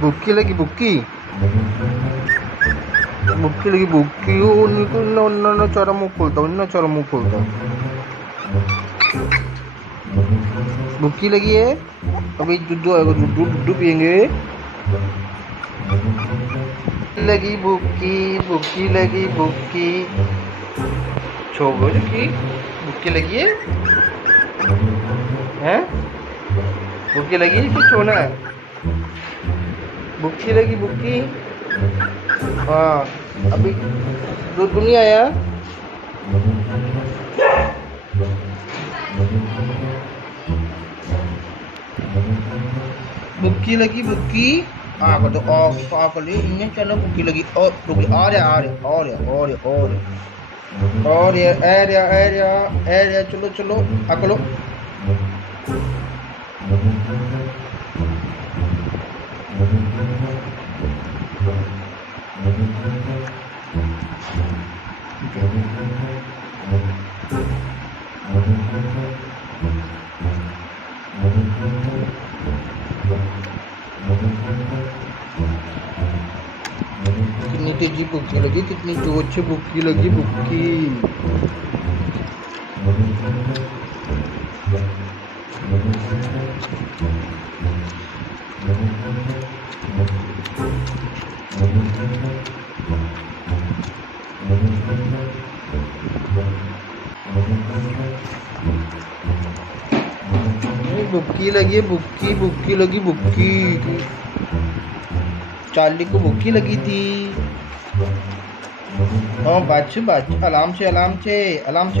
भुक्की लगी भुक्की भुक्की लगी भुक्की उन्ना चारा मुँह खोलता उन्ना चारा मुँह खोलता भुक्की लगी है अभी दूध आएगा दूध पियेंगे लगी भुक्की लगी भुक्की छोगो की भुक्की लगी है भुक्की लगी है कि छोना है भुक्की लगी भुक्की हाँ अभी दूध नहीं आया भुक्की लगी भुक्की हाँ कर दो और कर ली इन्हें चलो भुक्की लगी और रुक आ रहा चलो चलो अकलो कितनी तेजी भुक्की लगी कितनी जोर से भुक्की लगी भुक्की भुक्की लगी भुक्की भुक्की लगी भुक्की चार्ली को भुक्की लगी थी हाँ बाजू बाजू आराम से आराम से आराम से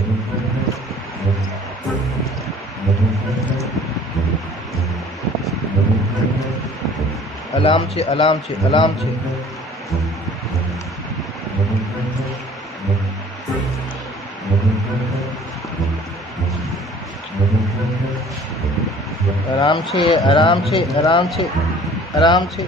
आराम से आराम से आराम से आराम से आराम से आराम से आराम से